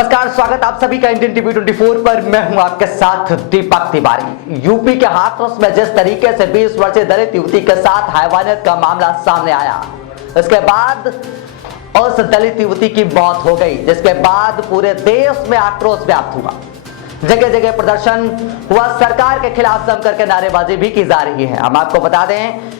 नमस्कार, स्वागत आप सभी का इंडियन टीवी 24 पर। मैं हूं आपके साथ दीपक तिवारी। यूपी के हाथरस में जिस तरीके से 20 वर्षीय दलित युवती के साथ हैवानियत का मामला सामने आया, इसके बाद उस दलित युवती की मौत हो गई, जिसके बाद पूरे देश में आक्रोश व्याप्त हुआ। जगह जगह प्रदर्शन हुआ, सरकार के खिलाफ जम करके नारेबाजी भी की जा रही है। हम आपको बता दें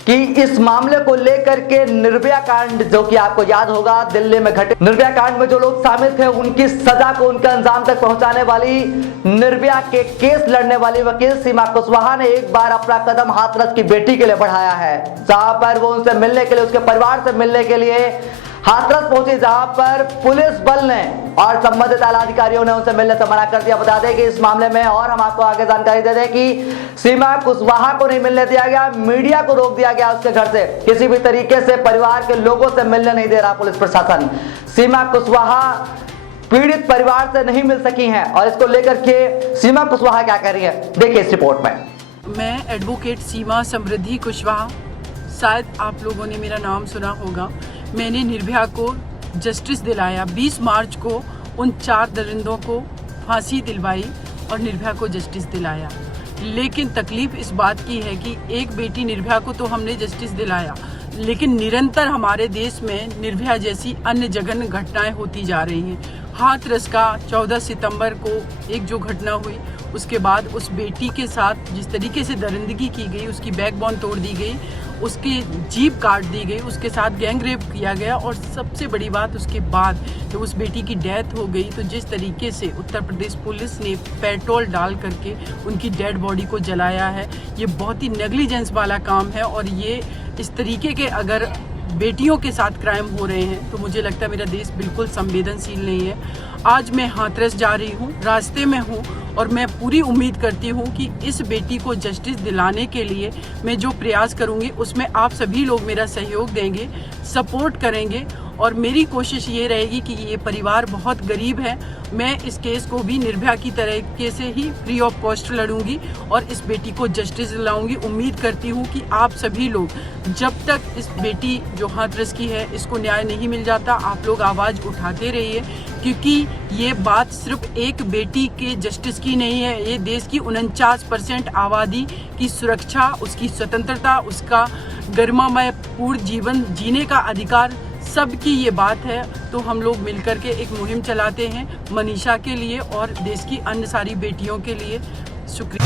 कि इस मामले को लेकर के निर्भया कांड, जो कि आपको याद होगा दिल्ली में घटे निर्भया कांड में जो लोग शामिल थे, उनकी सजा को उनके अंजाम तक पहुंचाने वाली निर्भया के केस लड़ने वाली वकील सीमा कुशवाहा ने एक बार अपना कदम हाथरस की बेटी के लिए बढ़ाया है, जहां पर वो उनसे मिलने के लिए, उसके परिवार से मिलने के लिए हाथरस पहुंची, जहां पर पुलिस बल ने और संबंधित आला अधिकारियों ने उनसे मिलने से मना कर दिया। बता दें कि इस मामले में और हम आपको आगे जानकारी दे दें कि सीमा कुशवाहा को नहीं मिलने दिया गया, मीडिया को रोक दिया गया उसके घर से। किसी भी तरीके से परिवार के लोगों से मिलने नहीं दे रहा पुलिस प्रशासन। सीमा कुशवाहा पीड़ित परिवार से नहीं मिल सकी हैं और इसको लेकर के सीमा कुशवाहा क्या कह रही है, देखिए इस रिपोर्ट में। मैं एडवोकेट सीमा समृद्धि कुशवाहा, शायद आप लोगों ने मेरा नाम सुना होगा। मैंने निर्भया को जस्टिस दिलाया। 20 मार्च को उन 4 दरिंदों को फांसी दिलवाई और निर्भया को जस्टिस दिलाया। लेकिन तकलीफ इस बात की है कि एक बेटी निर्भया को तो हमने जस्टिस दिलाया, लेकिन निरंतर हमारे देश में निर्भया जैसी अन्य जघन्य घटनाएं होती जा रही हैं। हाथरस का 14 सितंबर को एक जो घटना हुई, उसके बाद उस बेटी के साथ जिस तरीके से दरिंदगी की गई, उसकी बैकबोन तोड़ दी गई, उसकी जीभ काट दी गई, उसके साथ गैंग रेप किया गया और सबसे बड़ी बात उसके बाद जब उस बेटी की डेथ हो गई तो जिस तरीके से उत्तर प्रदेश पुलिस ने पेट्रोल डाल करके उनकी डेड बॉडी को जलाया है, ये बहुत ही नेग्लिजेंस वाला काम है। और ये इस तरीके के अगर बेटियों के साथ क्राइम हो रहे हैं तो मुझे लगता है मेरा देश बिल्कुल संवेदनशील नहीं है। आज मैं हाथरस जा रही हूँ, रास्ते में हूँ और मैं पूरी उम्मीद करती हूँ कि इस बेटी को जस्टिस दिलाने के लिए मैं जो प्रयास करूँगी उसमें आप सभी लोग मेरा सहयोग देंगे, सपोर्ट करेंगे। और मेरी कोशिश ये रहेगी कि ये परिवार बहुत गरीब है, मैं इस केस को भी निर्भया की तरीके से ही फ्री ऑफ कॉस्ट लड़ूंगी और इस बेटी को जस्टिस दिलाऊंगी। उम्मीद करती हूँ कि आप सभी लोग, जब तक इस बेटी जो हाथरस की है इसको न्याय नहीं मिल जाता, आप लोग आवाज़ उठाते रहिए, क्योंकि ये बात सिर्फ एक बेटी के जस्टिस की नहीं है, ये देश की 49% आबादी की सुरक्षा, उसकी स्वतंत्रता, उसका गरिमामय पूर्ण जीवन जीने का अधिकार, सबकी ये बात है। तो हम लोग मिलकर के एक मुहिम चलाते हैं मनीषा के लिए और देश की अन्य सारी बेटियों के लिए। शुक्रिया।